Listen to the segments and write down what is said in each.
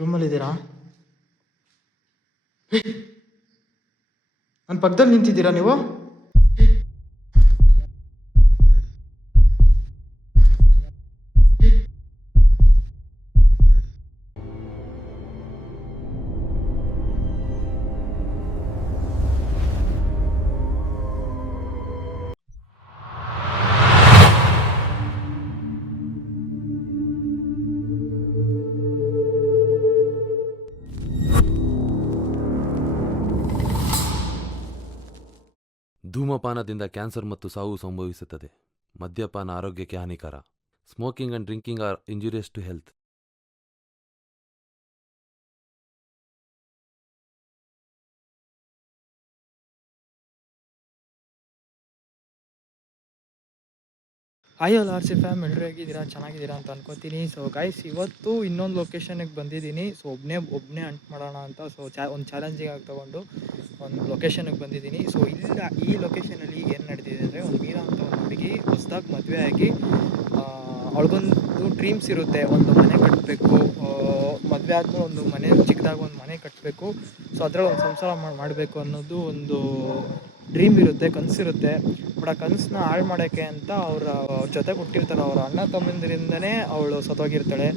ರೂಮಲ್ಲಿದ್ದೀರಾ? ನನ್ನ ಪಕ್ಕದಲ್ಲಿ ನಿಂತಿದ್ದೀರಾ ನೀವು? ಧೂಮಪಾನದಿಂದ ಕ್ಯಾನ್ಸರ್ ಮತ್ತು ಸಾವು ಸಂಭವಿಸುತ್ತದೆ. ಮದ್ಯಪಾನ ಆರೋಗ್ಯಕ್ಕೆ ಹಾನಿಕರ. Smoking and drinking are injurious to health. Hi all R C fam, ಎಲ್ಲರೂ ಹೇಗಿದ್ದೀರಾ? ಚೆನ್ನಾಗಿದ್ದೀರಾ ಅಂತ ಅನ್ಕೋತೀನಿ. ಸೊ ಗೈಸ್, ಇವತ್ತು ಇನ್ನೊಂದು ಲೊಕೇಶನ್ಗೆ ಬಂದಿದ್ದೀನಿ. ಸೊ ಒಬ್ಬನೇ ಅಂಟ್ ಮಾಡೋಣ ಅಂತ ಒಂದು ಚಾಲೆಂಜಿಂಗ್ ಆಗಿ ತೊಗೊಂಡು ಒಂದು ಲೊಕೇಶನ್ಗೆ ಬಂದಿದ್ದೀನಿ. ಸೊ ಈ ಲೊಕೇಶನಲ್ಲಿ ಏನು ನಡೆದಿದೆ ಅಂದರೆ, ಒಂದು ಮೀರಾ ಅಂತ ಒಂದು ಹುಡುಗಿ ಹೊಸ್ದಾಗಿ ಮದುವೆ ಆಗಿ ಅವಳಿಗೊಂದು ಡ್ರೀಮ್ಸ್ ಇರುತ್ತೆ. ಒಂದು ಮನೆ ಕಟ್ಟಬೇಕು, ಮದುವೆ ಆದಮೇಲೆ ಒಂದು ಮನೆ ಚಿಕ್ಕದಾಗಿ ಒಂದು ಮನೆ ಕಟ್ಟಬೇಕು. ಸೊ ಅದರಲ್ಲಿ ಒಂದು ಸಂಸಾರ ಮಾಡಬೇಕು ಅನ್ನೋದು ಒಂದು ಡ್ರೀಮ್ ಇರುತ್ತೆ, ಕನಸಿರುತ್ತೆ. ಬಟ್ ಆ ಕನಸನ್ನ ಹಾಳು ಮಾಡೋಕ್ಕೆ ಅಂತ ಅವ್ರ ಜೊತೆ ಕೊಟ್ಟಿರ್ತಾರೆ. ಅವ್ರ ಅಣ್ಣ ತಮ್ಮಂದಿರಿಂದನೇ ಅವಳು ಸತ್ತೋಗಿರ್ತಾಳೆ.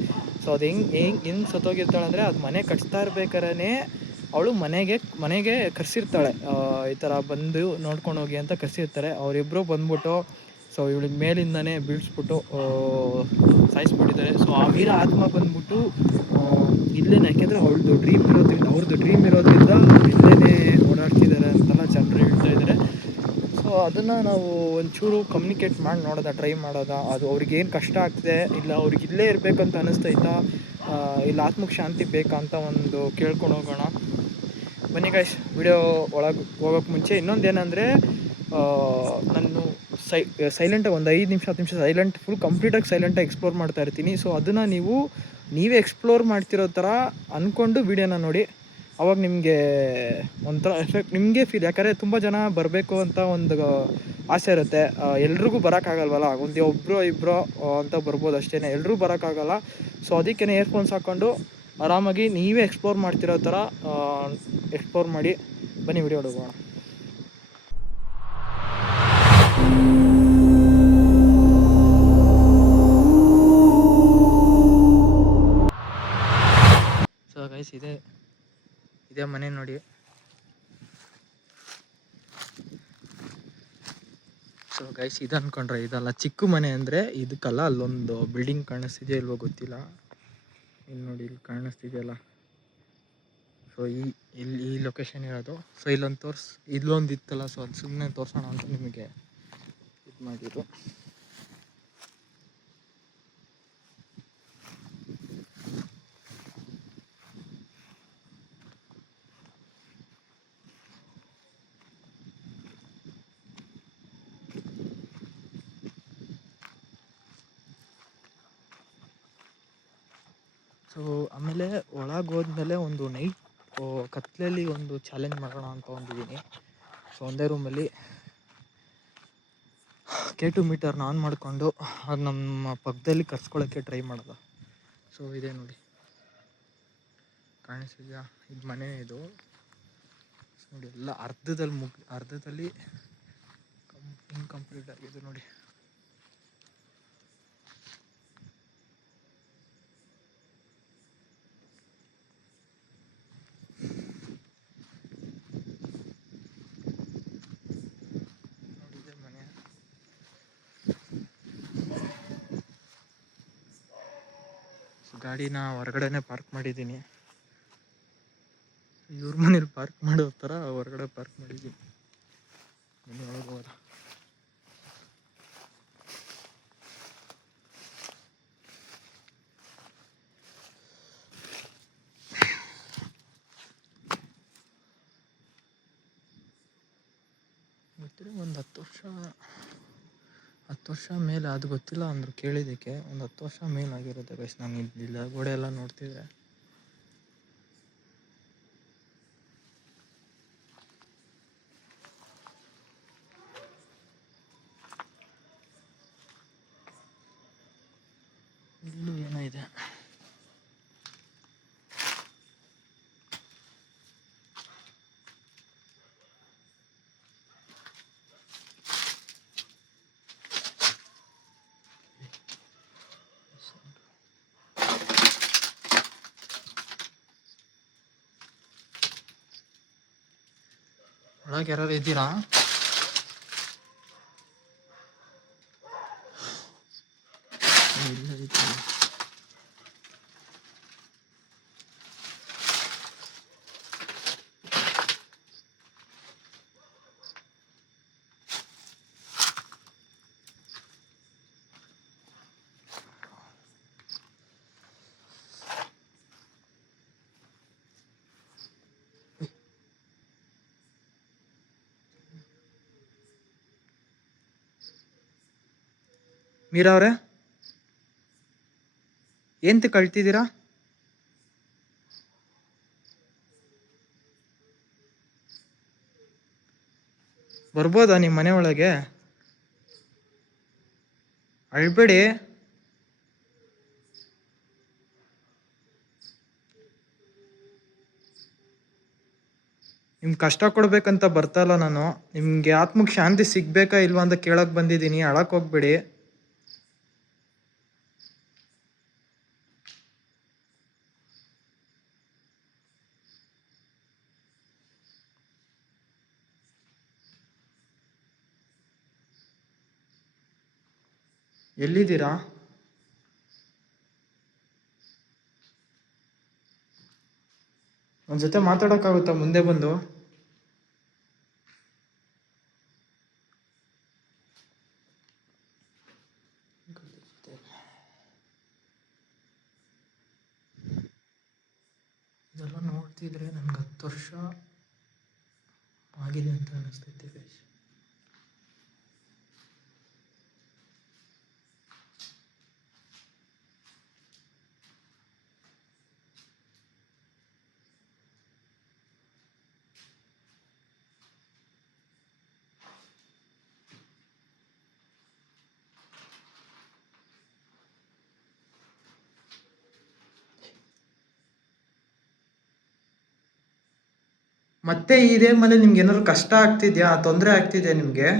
ಸೊ ಅದು ಹೆಂಗೆ ಸತ್ತೋಗಿರ್ತಾಳೆ ಅಂದರೆ, ಅದು ಮನೆ ಕಟ್ಸ್ತಾ ಇರ್ಬೇಕಾರೇ ಅವಳು ಮನೆಗೆ ಕರೆಸಿರ್ತಾಳೆ. ಈ ಥರ ಬಂದು ನೋಡ್ಕೊಂಡು ಹೋಗಿ ಅಂತ ಕರೆಸಿರ್ತಾರೆ. ಅವರಿಬ್ಬರು ಬಂದ್ಬಿಟ್ಟು ಸೊ ಇವಳಿಗೆ ಮೇಲಿಂದನೇ ಬೀಳಿಸ್ಬಿಟ್ಟು ಸಾಯಿಸ್ಬಿಟ್ಟಿದ್ದಾರೆ. ಸೊ ಆ ವೀರ ಆತ್ಮ ಬಂದ್ಬಿಟ್ಟು ಇಲ್ಲೇನೆ, ಯಾಕೆಂದರೆ ಅವ್ರದ್ದು ಡ್ರೀಮ್ ಇರೋದ್ರಿಂದ ಇಲ್ಲೇ ಓಡಾಡ್ತಿದ್ದಾರೆ ಅಂತೆಲ್ಲ ಜನರು ಹೇಳ್ತಾ ಇದ್ದಾರೆ. ಸೊ ಅದನ್ನು ನಾವು ಒಂಚೂರು ಕಮ್ಯುನಿಕೇಟ್ ಮಾಡಿ ನೋಡೋದ, ಟ್ರೈ ಮಾಡೋದ. ಅದು ಅವ್ರಿಗೇನು ಕಷ್ಟ ಆಗ್ತಿದೆ, ಇಲ್ಲ ಅವ್ರಿಗೆ ಇಲ್ಲೇ ಇರಬೇಕಂತ ಅನ್ನಿಸ್ತೈತಾ, ಇಲ್ಲ ಆತ್ಮಕ್ಕೆ ಶಾಂತಿ ಬೇಕಾ ಅಂತ ಒಂದು ಕೇಳ್ಕೊಂಡು ಹೋಗೋಣ. ಬನ್ನಿ ಗೈಸ್, ವಿಡಿಯೋ ಒಳಗೆ ಹೋಗೋಕ್ಕೆ ಮುಂಚೆ ಇನ್ನೊಂದೇನೆಂದರೆ, ನಾನು ಸೈಲೆಂಟಾಗಿ ಒಂದು 5 ನಿಮಿಷ 10 ನಿಮಿಷ ಫುಲ್ ಕಂಪ್ಲೀಟಾಗಿ ಸೈಲೆಂಟಾಗಿ ಎಕ್ಸ್ಪ್ಲೋರ್ ಮಾಡ್ತಾ ಇರ್ತೀನಿ. ಸೊ ಅದನ್ನು ನೀವೇ ಎಕ್ಸ್ಪ್ಲೋರ್ ಮಾಡ್ತಿರೋ ಥರ ಅಂದ್ಕೊಂಡು ವೀಡಿಯೋನ ನೋಡಿ. ಅವಾಗ ನಿಮಗೆ ಒಂಥರ ಎಫೆಕ್ಟ್ ನಿಮಗೆ ಫೀಲ್. ಯಾಕಂದರೆ ತುಂಬ ಜನ ಬರಬೇಕು ಅಂತ ಒಂದು ಆಸೆ ಇರುತ್ತೆ. ಎಲ್ರಿಗೂ ಬರೋಕ್ಕಾಗಲ್ವಲ್ಲ, ಒಂದು ಒಬ್ಬರು ಇಬ್ಬರು ಅಂತ ಬರ್ಬೋದು ಅಷ್ಟೇ, ಎಲ್ಲರೂ ಬರೋಕ್ಕಾಗಲ್ಲ. ಸೊ ಅದಕ್ಕೇ ಇಯರ್ಫೋನ್ಸ್ ಹಾಕ್ಕೊಂಡು ಆರಾಮಾಗಿ ನೀವೇ ಎಕ್ಸ್ಪ್ಲೋರ್ ಮಾಡ್ತಿರೋ ಥರ ಎಕ್ಸ್ಪ್ಲೋರ್ ಮಾಡಿ. ಬನ್ನಿ ವಿಡಿಯೋ ಹೋಗೋಣ. ಸೊ ಗೈಸ್, ಇದೇ ಮನೆ ನೋಡಿ. ಸೊ ಗೈಸ್, ಇದು ಅಂದ್ಕೊಂಡ್ರೆ ಇದಲ್ಲ, ಚಿಕ್ಕ ಮನೆ ಅಂದರೆ ಇದಕ್ಕಲ್ಲ. ಅಲ್ಲೊಂದು ಬಿಲ್ಡಿಂಗ್ ಕಾಣಿಸ್ತಿದೆಯೋ ಇಲ್ವೋ ಗೊತ್ತಿಲ್ಲ. ಇಲ್ಲಿ ನೋಡಿ, ಇಲ್ಲಿ ಕಾಣಿಸ್ತಿದೆಯಲ್ಲ. ಸೊ ಈ ಲೊಕೇಶನ್ ಇರೋದು. ಸೊ ಇಲ್ಲೊಂದು ಇತ್ತಲ್ಲ, ಸೊ ಅದು ಸುಮ್ಮನೆ ತೋರಿಸೋಣ ಅಂತ ನಿಮಗೆ ಇದು ಮಾಡಿದ್ದು. ಸೊ ಆಮೇಲೆ ಒಳಗೆ ಹೋದ್ಮೇಲೆ ಒಂದು ನೈಟ್ ಕತ್ಲಲ್ಲಿ ಒಂದು ಚಾಲೆಂಜ್ ಮಾಡೋಣ ಅಂತ ಹೊಂದಿದ್ದೀನಿ. ಸೊ ಒಂದೇ ರೂಮಲ್ಲಿ K2 ಮೀಟರ್ನ ಆನ್ ಮಾಡಿಕೊಂಡು ಅದು ನಮ್ಮ ಪಕ್ಕದಲ್ಲಿ ಕರ್ಸ್ಕೊಳ್ಳೋಕ್ಕೆ ಟ್ರೈ ಮಾಡೋದು. ಸೊ ಇದೆ ನೋಡಿ, ಕಾಣಿಸ್ತಿದೆಯಾ? ಇದು ಮನೆ ಇದು ನೋಡಿ. ಎಲ್ಲ ಅರ್ಧದಲ್ಲಿ ಇನ್ಕಂಪ್ಲೀಟ್ ಆಗಿದೆ ನೋಡಿ. ನೋಡಿದೆ ಮನೆ. ಗಾಡಿನ ಹೊರಗಡೆನೆ ಪಾರ್ಕ್ ಮಾಡಿದ್ದೀನಿ. ಇವ್ರ ಮನೇಲಿ ಪಾರ್ಕ್ ಮಾಡೋ ಥರ ಹೊರಗಡೆ ಪಾರ್ಕ್ ಮಾಡಿದ್ದೀನಿ. ಮನೆ ಒಳಗೆ ಹೋದ ಗೊತ್ತಿಲ್ಲ, ಒಂದು 10 ವರ್ಷ ಮೇಲೆ ಅದು ಗೊತ್ತಿಲ್ಲ ಅಂದರು ಕೇಳಿದ್ದಕ್ಕೆ. ಒಂದು 10 ವರ್ಷ ಮೇಲಾಗಿರುತ್ತೆ ಗೈಸ್. ನಾನು ಇದ್ದಿಲ್ಲ, ಗೋಡೆ ಎಲ್ಲ ನೋಡ್ತಿದ್ದೆ. ಇಲ್ಲೂ ಏನೋ ಇದೆ. ಒಳಗೆ ಯಾರು ಇದ್ದೀರಾ? ಇಲ್ಲ ಇದ್ದೀರಾ? ಮೀರಾ ಅವರೇ, ಎಂತ ಕಳ್ತಿದ್ದೀರಾ? ಬರ್ಬೋದಾ ನಿಮ್ಮ ಮನೆ ಒಳಗೆ? ಅಳ್ಬೇಡಿ. ನಿಮ್ಗೆ ಕಷ್ಟ ಕೊಡ್ಬೇಕಂತ ಬರ್ತಲ್ಲ ನಾನು. ನಿಮಗೆ ಆತ್ಮಕ್ಕೆ ಶಾಂತಿ ಸಿಗ್ಬೇಕಾ ಇಲ್ವಾ ಅಂತ ಕೇಳಕ್ ಬಂದಿದ್ದೀನಿ. ಅಳಕ್ ಹೋಗ್ಬೇಡಿ. ಎಲ್ಲಿದ್ದೀರಾ? ನನ್ನ ಜೊತೆ ಮಾತಾಡೋಕ್ಕಾಗುತ್ತಾ ಮುಂದೆ ಬಂದು? ಇದೆಲ್ಲ ನೋಡ್ತಿದ್ರೆ ನನ್ಗೆ 10 ವರ್ಷ ಆಗಿದೆ ಅಂತ ಅನಿಸ್ತೈತೆ ಗೈಸ್. ಮತ್ತೆ ಇದೇ ಮನೆ ನಿಮ್ಗೆ ಏನಾದ್ರು ಕಷ್ಟ ಆಗ್ತಿದ್ಯಾ? ತೊಂದರೆ ಆಗ್ತಿದ್ಯಾ ನಿಮ್ಗೆ?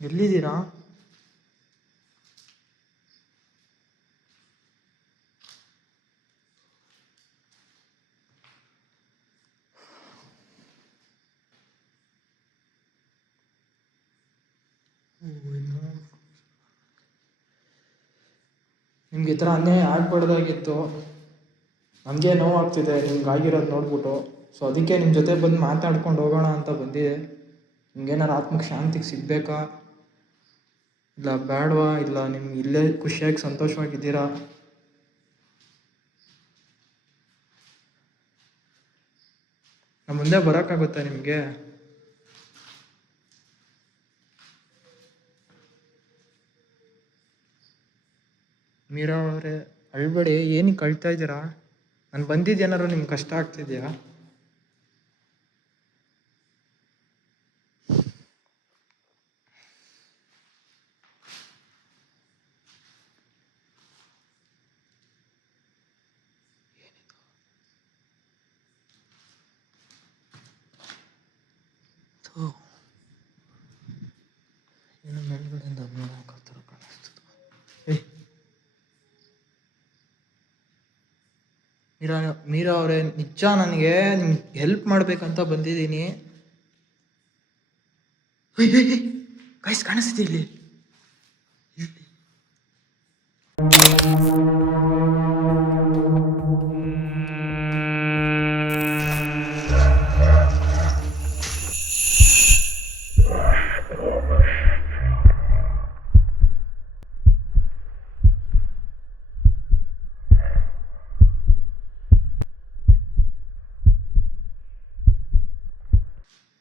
ಎಲ್ಲಿದ್ದೀರಾ? ನಿಮ್ಗೆ ಈ ಥರ ಅನ್ಯಾಯ ಆಗ್ಬಾರ್ದಾಗಿತ್ತು. ನಮಗೆ ನೋವಾಗ್ತಿದೆ ನಿಮ್ಗೆ ಆಗಿರೋದು ನೋಡ್ಬಿಟ್ಟು. ಸೊ ಅದಕ್ಕೆ ನಿಮ್ಮ ಜೊತೆ ಬಂದು ಮಾತಾಡ್ಕೊಂಡು ಹೋಗೋಣ ಅಂತ ಬಂದಿದೆ. ನಿಮ್ಗೇನಾರು ಆತ್ಮಕ್ಕೆ ಶಾಂತಿಗೆ ಸಿಗಬೇಕಾ ಇಲ್ಲ ಬೇಡವಾ? ಇಲ್ಲ ನಿಮ್ಗೆ ಇಲ್ಲೇ ಖುಷಿಯಾಗಿ ಸಂತೋಷವಾಗಿದ್ದೀರಾ? ನಮ್ಮ ಮುಂದೆ ಬರೋಕ್ಕಾಗುತ್ತಾ ನಿಮಗೆ? ಮೀರಾ ಅವರೇ, ಅಳ್ಬೇಡಿ. ಏನಕ್ಕೆ ಅಳ್ತಾ ಇದ್ದೀರಾ? ನಾನು ಬಂದಿದ್ದೇನಾರು ನಿಮ್ಗೆ ಕಷ್ಟ ಆಗ್ತಿದ್ಯಾ? ಏನು ಮೇಲ್ಗಡೆಯಿಂದ ನೋಡೋಕ್ಕಾಗ್ತಾರ ಕಾಣಿಸ್ತದೆ. ಮೀರಾ ಅವರೇ, ನಿಜ ನನಗೆ ನಿಮ್ಗೆ ಹೆಲ್ಪ್ ಮಾಡ್ಬೇಕಂತ ಬಂದಿದ್ದೀನಿ. ಗೈಸ್ ಕಾಣಿಸ್ತಿದೆ ಇಲ್ಲಿ.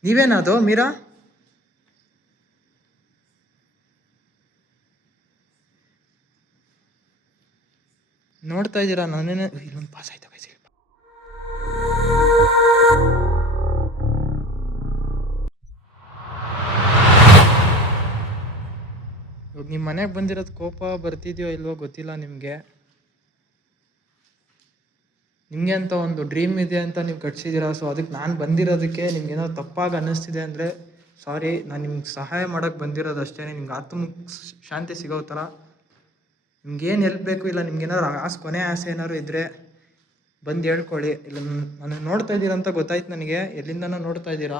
ನೀವೇನದು ಮೀರಾ? ನೋಡ್ತಾ ಇದ್ದೀರಾ? ನಾನೇನೆ ಇಲ್ಲೊಂದು ಪಾಸ್ ಆಯ್ತು ಗೈಸ್. ಇವಾಗ ನಿಮ್ಮ ಮನೆಗೆ ಬಂದಿರೋದು ಕೋಪ ಬರ್ತಿದ್ಯೋ ಇಲ್ವೋ ಗೊತ್ತಿಲ್ಲ ನಿಮಗೆ. ನಿಮಗೆ ಅಂತ ಒಂದು ಡ್ರೀಮ್ ಇದೆ ಅಂತ ನೀವು ಕಟ್ಸಿದ್ದೀರಾ. ಸೊ ಅದಕ್ಕೆ ನಾನು ಬಂದಿರೋದಕ್ಕೆ ನಿಮ್ಗೇನೋ ತಪ್ಪಾಗಿ ಅನ್ನಿಸ್ತಿದೆ ಅಂದರೆ ಸಾರಿ. ನಾನು ನಿಮ್ಗೆ ಸಹಾಯ ಮಾಡೋಕ್ಕೆ ಬಂದಿರೋದು ಅಷ್ಟೇ. ನಿಮ್ಗೆ ಆತ್ಮಕ್ಕೆ ಶಾಂತಿ ಸಿಗೋ ಥರ ನಿಮ್ಗೇನು ಹೆಲ್ಪ್ ಬೇಕು, ಇಲ್ಲ ನಿಮ್ಗೇನಾದ್ರು ಕೊನೆ ಆಸೆ ಏನಾದ್ರು ಇದ್ದರೆ ಬಂದು ಹೇಳ್ಕೊಳ್ಳಿ. ಇಲ್ಲ ನನಗೆ ನೋಡ್ತಾ ಇದ್ದೀರಾ ಅಂತ ಗೊತ್ತಾಯ್ತು ನನಗೆ, ಎಲ್ಲಿಂದನೋ ನೋಡ್ತಾ ಇದ್ದೀರಾ.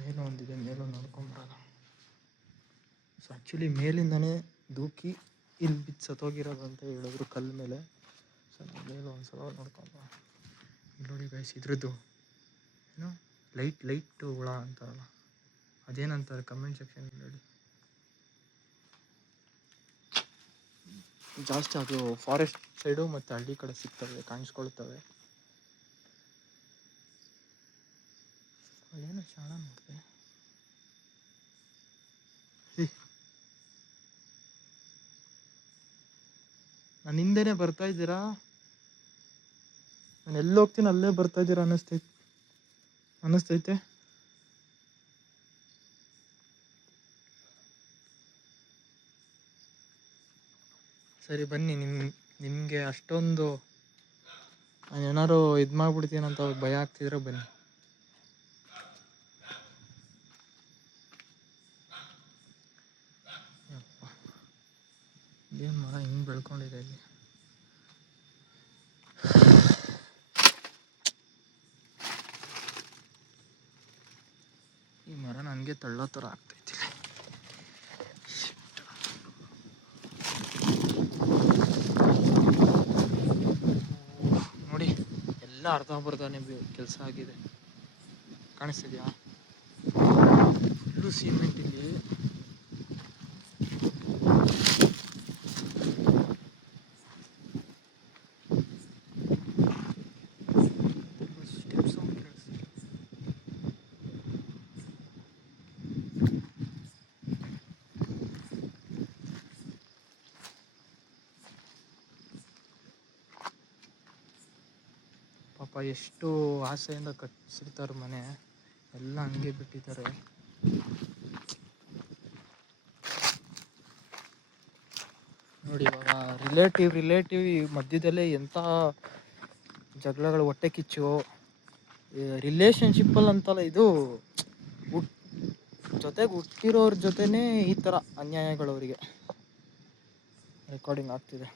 ಮೇಲೂ ಒಂದಿದೆ, ಮೇಲೂ ನೋಡ್ಕೊಂಬರೋಣ. ಸೊ ಆ್ಯಕ್ಚುಲಿ ಮೇಲಿಂದನೇ ದೂಕಿ ಇಲ್ಲಿ ಬಿದ್ದು ಸತ್ತೋಗಿರೋದು ಅಂತ ಹೇಳಿದ್ರು ಕಲ್ಲು ಮೇಲೆ. ಸೊ ನಾನು ಮೇಲೂ ಒಂದು ಸಲ ನೋಡ್ಕೊಂಬ. ಇಲ್ಲಿ ನೋಡಿ ಗೈಸ್, ಇದ್ರದ್ದು ಏನು ಲೈಟ್ ಹುಳ ಅಂತಾರಲ್ಲ, ಅದೇನಂತಾರೆ ಕಮೆಂಟ್ ಸೆಕ್ಷನ್ ಹೇಳಿ. ಜಾಸ್ತಿ ಅದು ಫಾರೆಸ್ಟ್ ಸೈಡು ಮತ್ತು ಹಳ್ಳಿ ಕಡೆ ಸಿಗ್ತವೆ, ಕಾಣಿಸ್ಕೊಳ್ತವೆ. ಏನೋ ಶಾಣ ನೋಡಿದೆ. ನಾನು ಹಿಂದೆನೇ ಬರ್ತಾ ಇದ್ದೀರಾ, ನಾನು ಎಲ್ಲಿ ಹೋಗ್ತೀನಿ ಅಲ್ಲೇ ಬರ್ತಾ ಇದ್ದೀರಾ ಅನ್ನಿಸ್ತೈತೆ. ಸರಿ ಬನ್ನಿ, ನಿಮಗೆ ಅಷ್ಟೊಂದು ಏನಾರು ಇದು ಮಾಡ್ಬಿಡ್ತೀನಂತ ಭಯ ಆಗ್ತಿದ್ರೆ ಬನ್ನಿ. ಏನು ಮರ ಹಿಂಗೆ ಬೆಳ್ಕೊಂಡಿದೆ ಇಲ್ಲಿ. ಈ ಮರ ನನಗೆ ತಳ್ಳೋ ಥರ ಆಗ್ತೈತಿ. ನೋಡಿ ಎಲ್ಲ ಅರ್ಧಂಬರ್ಧನೇ ಕೆಲಸ ಆಗಿದೆ, ಕಾಣಿಸ್ತಿದ್ಯಾ? ಫುಲ್ಲು ಸಿಮೆಂಟ್ ಇಲ್ಲಿ. ಪಾಪ ಎಷ್ಟು ಆಸೆಯಿಂದ ಕಟ್ಸಿರ್ತಾರೆ ಮನೆ, ಎಲ್ಲ ಹಂಗೆ ಬಿಟ್ಟಿದ್ದಾರೆ. ನೋಡಿ ಇವಾಗ ರಿಲೇಟಿವ್ ಈ ಮಧ್ಯದಲ್ಲೇ ಎಂಥ ಜಗಳಗಳು, ಹೊಟ್ಟೆ ಕಿಚ್ಚು. ರಿಲೇಷನ್ಶಿಪ್ಪಲ್ಲಿ ಅಂತಲ್ಲ ಇದು, ಜೊತೆಗೆ ಹುಟ್ಟಿರೋರ ಜೊತೆನೇ ಈ ಥರ ಅನ್ಯಾಯಗಳು ಅವರಿಗೆ. ರೆಕಾರ್ಡಿಂಗ್ ಆಗ್ತಿದೆ.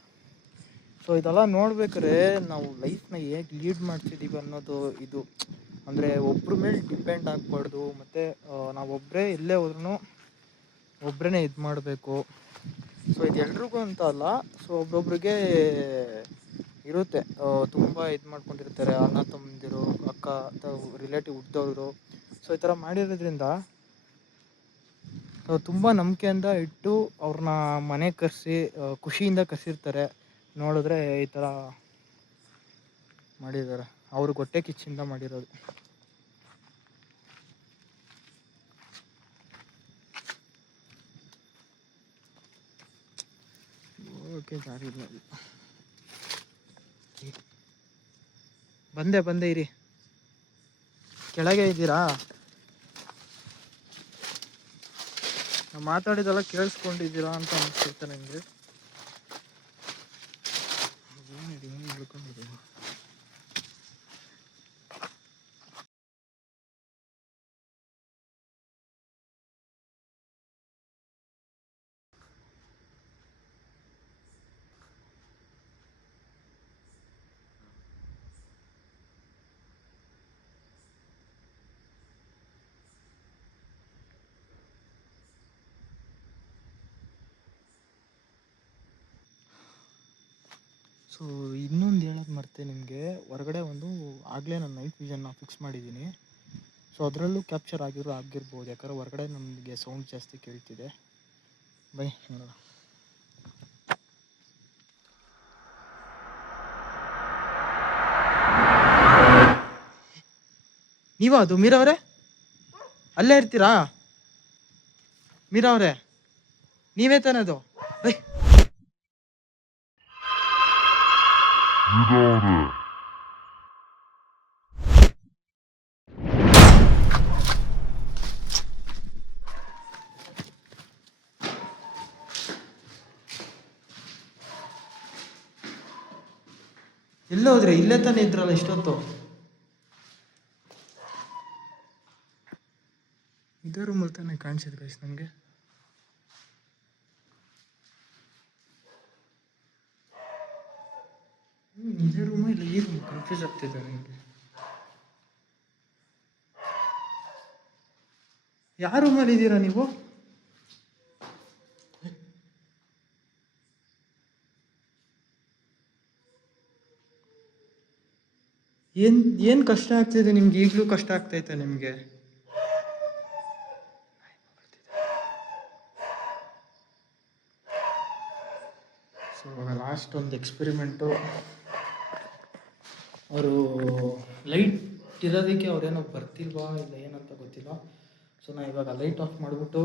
ಸೊ ಇದೆಲ್ಲ ನೋಡ್ಬೇಕಾದ್ರೆ ನಾವು ಲೈಫ್ನ ಹೇಗೆ ಲೀಡ್ ಮಾಡ್ತಿದ್ದೀವಿ ಅನ್ನೋದು ಇದು. ಅಂದರೆ ಒಬ್ಬರ ಮೇಲೆ ಡಿಪೆಂಡ್ ಆಗಬಾರ್ದು, ಮತ್ತು ನಾವೊಬ್ಬರೇ ಎಲ್ಲೇ ಹೋದ್ರೂ ಒಬ್ಬರೇ ಇದು ಮಾಡಬೇಕು. ಸೊ ಇದು ಎಲ್ರಿಗೂ ಅಂತ ಅಲ್ಲ, ಸೊ ಒಬ್ಬೊಬ್ರಿಗೆ ಇರುತ್ತೆ, ತುಂಬ ಇದು ಮಾಡ್ಕೊಂಡಿರ್ತಾರೆ, ಅಣ್ಣ ತಮ್ಮಂದಿರು, ಅಕ್ಕ ರಿಲೇಟಿವ್ ಹುಟ್ಟಿದವರು. ಸೊ ಈ ಥರ ಮಾಡಿರೋದ್ರಿಂದ ತುಂಬ ನಂಬಿಕೆಯಿಂದ ಇಟ್ಟು ಅವ್ರನ್ನ ಮನೆಗೆ ಕರೆಸಿ ಖುಷಿಯಿಂದ ಕರೆಸಿರ್ತಾರೆ. ನೋಡಿದ್ರೆ ಈ ಥರ ಮಾಡಿದ್ದಾರೆ, ಅವ್ರಿಗೆ ಹೊಟ್ಟೆ ಕಿಚ್ಚಿಂದ ಮಾಡಿರೋದು. ಓಕೆ ಜಾರಿ ಬಂದೆ ಇರಿ. ಕೆಳಗೆ ಇದ್ದೀರಾ? ನಾವು ಮಾತಾಡಿದೆಲ್ಲ ಕೇಳಿಸ್ಕೊಂಡಿದ್ದೀರಾ ಅಂತ ಅನಿಸುತ್ತೆ ನನಗೆ. ಏನು ಹೇಳ್ಕೊಂಡಿದ್ದೀನಿ. ಸೊ ಇನ್ನೊಂದು ಹೇಳೋದು ಮರ್ತೆ ನಿಮಗೆ, ಹೊರಗಡೆ ಒಂದು ಆಗಲೇ ನಾನು ನೈಟ್ ವಿಷನ್ನ ಫಿಕ್ಸ್ ಮಾಡಿದ್ದೀನಿ. ಸೊ ಅದರಲ್ಲೂ ಕ್ಯಾಪ್ಚರ್ ಆಗಿರ್ಬೋದು, ಯಾಕಂದರೆ ಹೊರಗಡೆ ನಮಗೆ ಸೌಂಡ್ ಜಾಸ್ತಿ ಕೇಳ್ತಿದೆ. ಬೈ ನೋಡೋಣ. ನೀವಾ ಅದು ಮೀರಾ ಅವರೇ? ಅಲ್ಲೇ ಇರ್ತೀರಾ ಮೀರಾ ಅವರೇ? ನೀವೇ ತಾನೇ ಅದು? ಎಲ್ಲೋ ಹೋದ್ರೆ? ಇಲ್ಲೇ ತಾನೇ ಇದ್ರಲ್ಲ ಇಷ್ಟೊತ್ತು. ಇದೇ ರೂಮಲ್ಲಿ ತಾನೇ ಕಾಣಿಸಿದ್ರು ಗೈಸ್ ನನಗೆ. ಇದೇ ರೂಮ ಇಲ್ಲ ಈ ರೂಮ್ ಕನ್ಫ್ಯೂಸ್ ಆಗ್ತಿದೆ ನನಗೆ. ಯಾವ ರೂಮಲ್ಲಿ ಇದ್ದೀರಾ ನೀವು? ಏನು ಕಷ್ಟ ಆಗ್ತಿದೆ ನಿಮ್ಗೆ? ಈಗಲೂ ಕಷ್ಟ ಆಗ್ತೈತೆ ನಿಮಗೆ? ಸೊ ಲಾಸ್ಟ್ ಒಂದು ಎಕ್ಸ್ಪೆರಿಮೆಂಟು. ಅವರು ಲೈಟ್ ಇರೋದಕ್ಕೆ ಅವ್ರೇನೋ ಬರ್ತಿಲ್ವಾ ಇಲ್ಲ ಏನಂತ ಗೊತ್ತಿಲ್ಲ. ಸೊ ನಾನು ಇವಾಗ ಲೈಟ್ ಆಫ್ ಮಾಡಿಬಿಟ್ಟು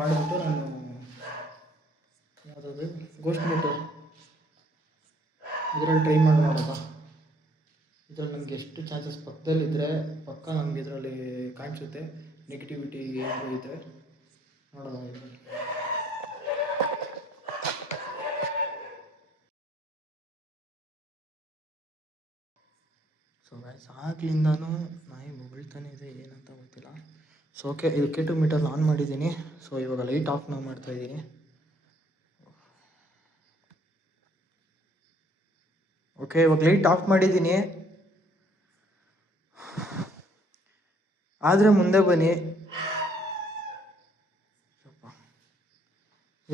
ಮಾಡಿಬಿಟ್ಟು ನಾನು ಯಾವುದಾದ್ರು ಗೋಸ್ಟ್ ಮೀಟರ್ ಇದರಲ್ಲಿ ಟ್ರೈ ಮಾಡೋದಪ್ಪ. ಇದರಲ್ಲಿ ನನಗೆ ಎಷ್ಟು ಚಾನ್ಸಸ್ ಪಕ್ಕದಲ್ಲಿದ್ದರೆ ಪಕ್ಕ ನಮಗೆ ಇದರಲ್ಲಿ ಕಾಣಿಸುತ್ತೆ. ನೆಗೆಟಿವಿಟಿ ಏನಾದರೂ ಇದ್ದರೆ ನೋಡೋಣ ಇದರಲ್ಲಿ. ಸೊ ಗೈಸ್ ಆಗ್ಲಿಂದನೂ ನಾಯಿ ಬೊಗಳ್ತಾನೆ ಇದೆ, ಏನಂತ ಗೊತ್ತಿಲ್ಲ. ಸೊ ಓಕೆ, ಇದು K2 ಮೀಟರ್ನ ಆನ್ ಮಾಡಿದ್ದೀನಿ. ಸೊ ಇವಾಗ ಲೈಟ್ ಆಫ್ ನಾವು ಮಾಡ್ತಾಯಿದ್ದೀನಿ. ಓಕೆ, ಇವಾಗ ಲೈಟ್ ಆಫ್ ಮಾಡಿದ್ದೀನಿ. ಆದರೆ ಮುಂದೆ ಬನ್ನಿ.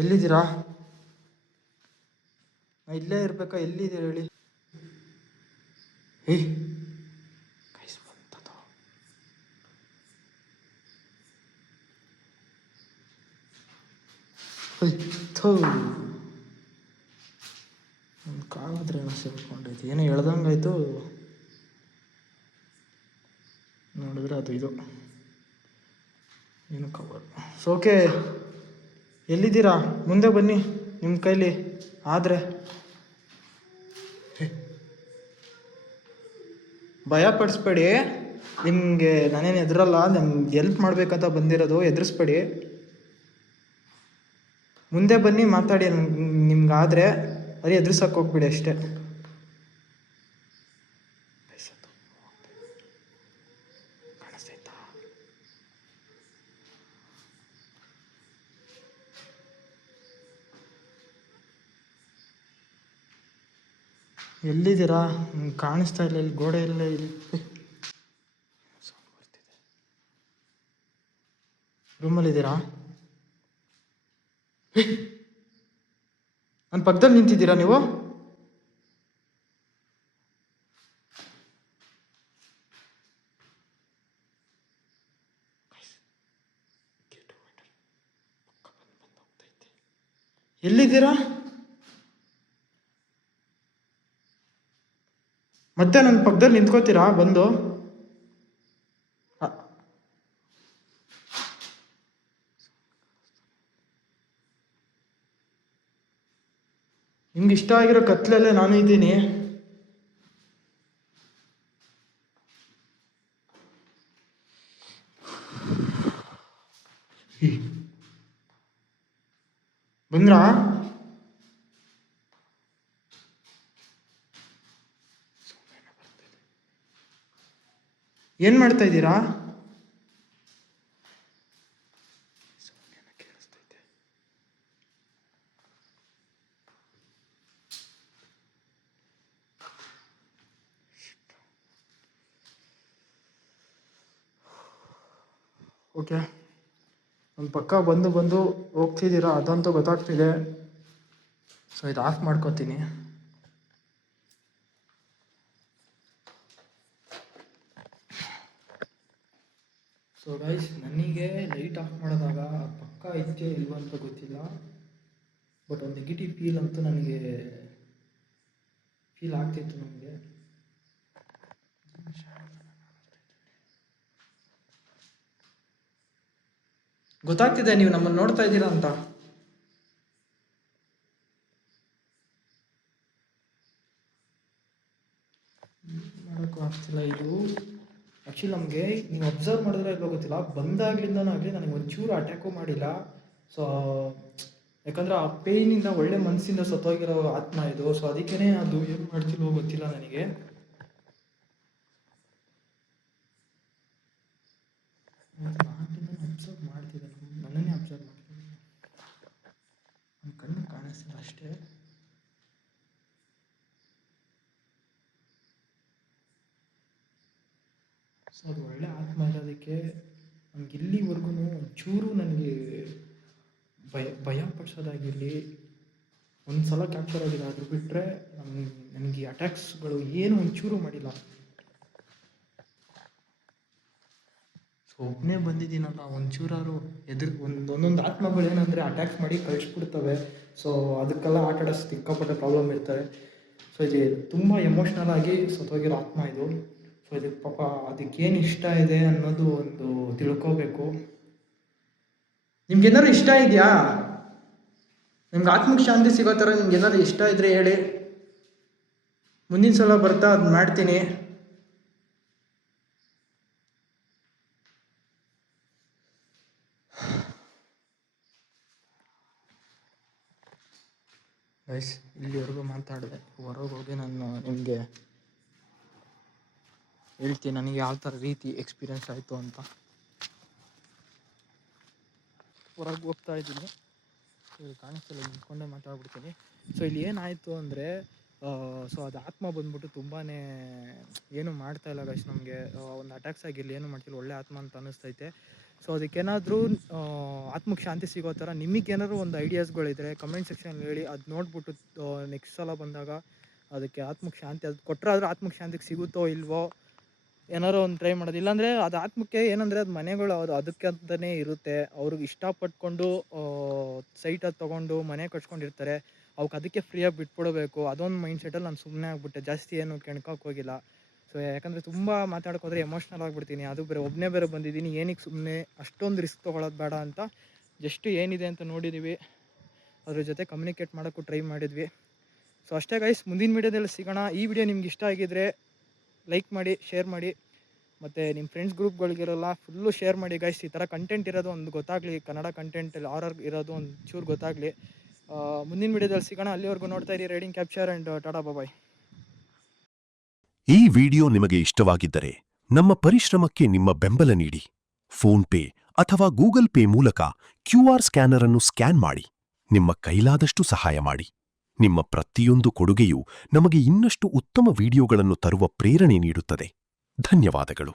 ಎಲ್ಲಿದ್ದೀರಾ? ನಾ ಇಲ್ಲೇ ಇರಬೇಕಾ? ಎಲ್ಲಿದ್ದೀರ ಹೇಳಿ? ಏಯ್ ಗೈಸ್ ಬಂತದು. ಒಂದು ಕಾಲಾದ್ರೆ ಏನೋ ಸೇರ್ಕೊಂಡೈತಿ, ಏನೋ ಹೇಳ್ದಂಗಾಯ್ತು. ನೋಡಿದ್ರೆ ಅದು ಇದು ಏನು ಕವರ್. ಸೊ ಓಕೆ, ಎಲ್ಲಿದ್ದೀರಾ? ಮುಂದೆ ಬನ್ನಿ ನಿಮ್ಮ ಕೈಲಿ ಆದರೆ. ಭಯ ಪಡಿಸ್ಬೇಡಿ, ನಿಮಗೆ ನಾನೇನು ಎದುರಲ್ಲ, ನಿಮ್ಗೆ ಎಲ್ಪ್ ಮಾಡಬೇಕಂತ ಬಂದಿರೋದು. ಎದುರಿಸ್ಬೇಡಿ, ಮುಂದೆ ಬನ್ನಿ ಮಾತಾಡಿ. ನಿಮ್ಗಾದರೆ ಅದೇ ಎದುರಿಸೋಕೆ ಹೋಗ್ಬಿಡಿ ಅಷ್ಟೇ. ಕಾಣಿಸ್ತೈತಾ? ಎಲ್ಲಿದ್ದೀರಾ? ಕಾಣಿಸ್ತಾ ಇಲ್ಲ. ಇಲ್ಲಿ ಗೋಡೆ ಇಲ್ಲ. ಇಲ್ಲಿ ಸೌಂಡ್ ಬರ್ತಿದೆ. ರೂಮಲ್ಲಿದ್ದೀರಾ? ನನ್ನ ಪಕ್ಕದಲ್ಲಿ ನಿಂತಿದ್ದೀರಾ ನೀವು? ಎಲ್ಲಿದ್ದೀರಾ? ಮತ್ತೆ ನನ್ನ ಪಕ್ಕದಲ್ಲಿ ನಿಂತ್ಕೋತೀರಾ ಬಂದು? ನಿಮ್ಗೆ ಇಷ್ಟ ಆಗಿರೋ ಕತ್ಲಲ್ಲೇ ನಾನು ಇದ್ದೀನಿ. ಬಂದ್ರಾ? ಏನು ಮಾಡ್ತಾ ಇದ್ದೀರಾ? ಕೇಳಿಸ್ತೈತೆ. ಓಕೆ, ಒಂದು ಪಕ್ಕ ಬಂದು ಹೋಗ್ತಿದ್ದೀರಾ ಅದಂತೂ ಗೊತ್ತಾಗ್ತಿದೆ. ಸೊ ಇದು ಆಫ್ ಮಾಡ್ಕೋತೀನಿ. ಸೊ ಗೈಸ್, ನನಗೆ ಲೈಟ್ ಆಫ್ ಮಾಡಿದಾಗ ಪಕ್ಕ ಇದಕ್ಕೆ ಇಲ್ವ ಅಂತ ಗೊತ್ತಿಲ್ಲ, ಬಟ್ ಒಂದು ನೆಗೆಟಿವ್ ಫೀಲ್ ಅಂತೂ ನನಗೆ ಫೀಲ್ ಆಗ್ತಿತ್ತು. ನನಗೆ ಗೊತ್ತಾಗ್ತಿದೆ ನೀವು ನಮ್ಮನ್ನು ನೋಡ್ತಾ ಇದ್ದೀರಾ ಅಂತ. ಮಾಡೋಕ್ಕೂ ಆಗ್ತಿಲ್ಲ. ಇದು ಆ್ಯಕ್ಚುಲಿ ನಮಗೆ ನೀವು ಅಬ್ಸರ್ವ್ ಮಾಡಿದ್ರೆ ಇಲ್ಲೋ ಗೊತ್ತಿಲ್ಲ, ಬಂದಾಗ್ಲಿಂದನಾಗಲಿ ನನಗೆ ಒಂಚೂರು ಅಟ್ಯಾಕು ಮಾಡಿಲ್ಲ. ಸೊ ಯಾಕಂದರೆ ಆ ಪೇಯ್ನಿಂದ ಒಳ್ಳೆ ಮನಸ್ಸಿಂದ ಸತ್ತೋಗಿರೋ ಆತ್ಮ ಇದು. ಸೊ ಅದಕ್ಕೇ ಅದು ಏನು ಮಾಡ್ತಿಲ್ವೋ ಗೊತ್ತಿಲ್ಲ ನನಗೆ. ಅಬ್ಸರ್ವ್ ಮಾಡ್ತಿದ್ದಾನೆ, ನನ್ನನ್ನೇ ಅಬ್ಸರ್ವ್ ಮಾಡ್ತಿದ್ದಾನೆ. ನನ್ನ ಕಣ್ಣು ಕಾಣಿಸ್ತಿಲ್ಲ ಅಷ್ಟೇ. ಸೊ ಅದು ಒಳ್ಳೆ ಆತ್ಮ ಇರೋದಕ್ಕೆ ನಮ್ಗೆ ಇಲ್ಲಿವರೆಗೂ ಒಂಚೂರು ನನಗೆ ಭಯ ಪಡಿಸೋದಾಗಿರಲಿ, ಒಂದು ಸಲ ಕ್ಯಾಪ್ಚರ್ ಆಗಿದೆ. ಅದು ಬಿಟ್ಟರೆ ನನಗೆ ಅಟ್ಯಾಕ್ಸ್ಗಳು ಏನು ಒಂಚೂರು ಮಾಡಿಲ್ಲ. ಸೊ ಒಬ್ಬನೇ ಬಂದಿದ್ದೀನಲ್ಲ, ಒಂಚೂರಾರು ಒಂದೊಂದು ಆತ್ಮಗಳೇನಂದರೆ ಅಟ್ಯಾಕ್ಸ್ ಮಾಡಿ ಕಳಿಸ್ಬಿಡ್ತವೆ. ಸೊ ಅದಕ್ಕೆಲ್ಲ ಆಟ ಆಡೋ ಸಿಕ್ಕಾಪಟ್ಟೆ ಪ್ರಾಬ್ಲಮ್ ಇರ್ತವೆ. ಸೊ ಇದು ತುಂಬ ಎಮೋಷ್ನಲ್ ಆಗಿ ಸತ್ತೋಗಿರೋ ಆತ್ಮ ಇದು. ಸೊ ಇದಕ್ಕೆ ಪಾಪ ಅದಕ್ಕೇನು ಇಷ್ಟ ಇದೆ ಅನ್ನೋದು ಒಂದು ತಿಳ್ಕೋಬೇಕು. ನಿಮ್ಗೇನಾದ್ರು ಇಷ್ಟ ಇದೆಯಾ? ನಿಮ್ಗೆ ಆತ್ಮಕ್ಕೆ ಶಾಂತಿ ಸಿಗೋ ಥರ ನಿಮ್ಗೇನಾದ್ರು ಇಷ್ಟ ಇದ್ದರೆ ಹೇಳಿ, ಮುಂದಿನ ಸಲ ಬರ್ತಾ ಅದು ಮಾಡ್ತೀನಿ. ಗೈಸ್, ಇಲ್ಲಿವರೆಗೂ ಮಾತಾಡಿದೆ. ಹೊರಗೆ ಹೋಗಿ ನಾನು ನಿಮಗೆ ಹೇಳ್ತೀನಿ ನನಗೆ ಯಾವ ಥರ ರೀತಿ ಎಕ್ಸ್ಪೀರಿಯೆನ್ಸ್ ಆಯಿತು ಅಂತ. ಹೊರಗೆ ಹೋಗ್ತಾ ಇದ್ದೀನಿ, ಇಲ್ಲಿ ಕಾಣಿಸ್ತಿಲ್ಲ, ನಿಂತ್ಕೊಂಡೇ ಮಾತಾಡ್ಬಿಡ್ತೀನಿ. ಸೊ ಇಲ್ಲಿ ಏನಾಯಿತು ಅಂದರೆ, ಸೊ ಅದು ಆತ್ಮ ಬಂದ್ಬಿಟ್ಟು ತುಂಬಾ ಏನು ಮಾಡ್ತಾಯಿಲ್ಲ ಗೈಸ್. ನಮಗೆ ಒಂದು ಅಟ್ಯಾಕ್ಸ್ ಆಗಿರಲಿ ಏನು ಮಾಡ್ತಿಲ್ಲ, ಒಳ್ಳೆ ಆತ್ಮ ಅಂತ ಅನ್ನಿಸ್ತೈತೆ. ಸೊ ಅದಕ್ಕೇನಾದರೂ ಆತ್ಮಕ್ಕೆ ಶಾಂತಿ ಸಿಗೋ ಥರ ನಿಮಗೇನಾದ್ರು ಒಂದು ಐಡಿಯಾಸ್ಗಳಿದ್ರೆ ಕಮೆಂಟ್ ಸೆಕ್ಷನಲ್ಲಿ ಹೇಳಿ. ಅದು ನೋಡ್ಬಿಟ್ಟು ನೆಕ್ಸ್ಟ್ ಸಲ ಬಂದಾಗ ಅದಕ್ಕೆ ಆತ್ಮಕ್ಕೆ ಶಾಂತಿ ಅದು ಕೊಟ್ಟರೆ ಆದರೂ ಆತ್ಮಕ್ಕೆ ಶಾಂತಿಗೆ ಸಿಗುತ್ತೋ ಇಲ್ವೋ ಏನಾರು ಒಂದು ಟ್ರೈ ಮಾಡೋದು. ಇಲ್ಲಾಂದರೆ ಅದು ಆತ್ಮಕ್ಕೆ ಏನಂದರೆ ಅದು ಮನೆಗಳು ಅದು ಅದಕ್ಕೆ ಅಂತಲೇ ಇರುತ್ತೆ. ಅವ್ರಿಗೆ ಇಷ್ಟಪಟ್ಕೊಂಡು ಸೈಟ್ ಅದು ತೊಗೊಂಡು ಮನೆ ಕಟ್ಸ್ಕೊಂಡಿರ್ತಾರೆ. ಅವಕ್ಕೆ ಅದಕ್ಕೆ ಫ್ರೀಯಾಗಿ ಬಿಟ್ಬಿಡಬೇಕು, ಅದೊಂದು ಮೈಂಡ್ ಸೆಟಲ್ಲಿ ನಾನು ಸುಮ್ಮನೆ ಆಗಿಬಿಟ್ಟೆ. ಜಾಸ್ತಿ ಏನು ಕೆಣ್ಕೋಕೆ ಹೋಗಿಲ್ಲ. ಸೊ ಯಾಕಂದರೆ ತುಂಬ ಮಾತಾಡೋಕೋದ್ರೆ ಎಮೋಷ್ನಲ್ ಆಗಿಬಿಡ್ತೀನಿ. ಅದು ಬೇರೆ ಒಬ್ಬನೇ ಬೇರೆ ಬಂದಿದ್ದೀನಿ, ಏನಕ್ಕೆ ಸುಮ್ಮನೆ ಅಷ್ಟೊಂದು ರಿಸ್ಕ್ ತೊಗೊಳೋದು ಬೇಡ ಅಂತ ಜಸ್ಟ್ ಏನಿದೆ ಅಂತ ನೋಡಿದ್ದೀವಿ, ಅದ್ರ ಜೊತೆ ಕಮ್ಯುನಿಕೇಟ್ ಮಾಡೋಕ್ಕೂ ಟ್ರೈ ಮಾಡಿದ್ವಿ. ಸೊ ಅಷ್ಟೇ ಗೈಸ್, ಮುಂದಿನ ವೀಡಿಯೋದಲ್ಲಿ ಸಿಗೋಣ. ಈ ವಿಡಿಯೋ ನಿಮ್ಗೆ ಇಷ್ಟ ಆಗಿದ್ರೆ ಲೈಕ್ ಮಾಡಿ, ಶೇರ್ ಮಾಡಿ, ಮತ್ತು ನಿಮ್ಮ ಫ್ರೆಂಡ್ಸ್ ಗ್ರೂಪ್ಗಳಿಗಿರಲ್ಲ ಫುಲ್ಲು ಶೇರ್ ಮಾಡಿ ಗೈಸ್. ಈ ಥರ ಕಂಟೆಂಟ್ ಇರೋದು ಒಂದು ಗೊತ್ತಾಗಲಿ, ಕನ್ನಡ ಕಂಟೆಂಟಲ್ಲಿ ಹಾರರ್ ಇರೋದು ಒಂದು ಚೂರು ಗೊತ್ತಾಗಲಿ. ಮುಂದಿನ ವೀಡಿಯೋದಲ್ಲಿ ಸಿಗೋಣ. ಅಲ್ಲಿವರೆಗೂ ನೋಡ್ತಾ ಇರಿ ರೈಡಿಂಗ್ ಕ್ಯಾಪ್ಚರ್ ಆ್ಯಂಡ್ ಟಾಟಾ ಬಾಯ್. ಈ ವಿಡಿಯೋ ನಿಮಗೆ ಇಷ್ಟವಾಗಿದ್ದರೆ ನಮ್ಮ ಪರಿಶ್ರಮಕ್ಕೆ ನಿಮ್ಮ ಬೆಂಬಲ ನೀಡಿ. ಫೋನ್ ಪೇ ಅಥವಾ ಗೂಗಲ್ ಪೇ ಮೂಲಕ QR ಸ್ಕ್ಯಾನರ್ ಅನ್ನು ಸ್ಕ್ಯಾನ್ ಮಾಡಿ ನಿಮ್ಮ ಕೈಲಾದಷ್ಟು ಸಹಾಯ ಮಾಡಿ. ನಿಮ್ಮ ಪ್ರತಿಯೊಂದು ಕೊಡುಗೆಯೂ ನಮಗೆ ಇನ್ನಷ್ಟು ಉತ್ತಮ ವಿಡಿಯೋಗಳನ್ನು ತರುವ ಪ್ರೇರಣೆ ನೀಡುತ್ತದೆ. ಧನ್ಯವಾದಗಳು.